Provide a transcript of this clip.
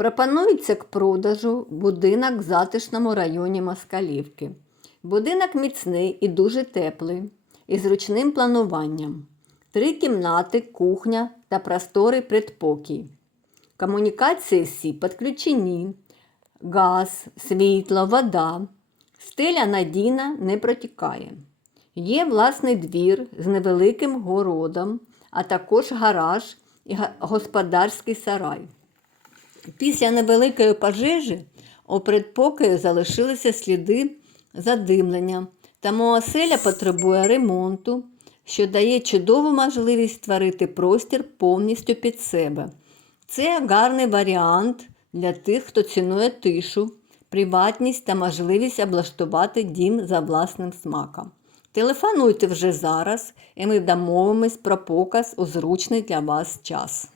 Пропонується к продажу будинок в затишному районі Москалівки. Будинок міцний і дуже теплий, і зручним плануванням. Три кімнати, кухня та просторий предпокій. Комунікації всі підключені, газ, світло, вода. Стеля надійна не протікає. Є власний двір з невеликим городом, а також гараж і господарський сарай. Після невеликої пожежі у предпокої залишилися сліди задимлення, тому оселя потребує ремонту, що дає чудову можливість створити простір повністю під себе. Це гарний варіант для тих, хто цінує тишу, приватність та можливість облаштувати дім за власним смаком. Телефонуйте вже зараз, і ми домовимось про показ у зручний для вас час.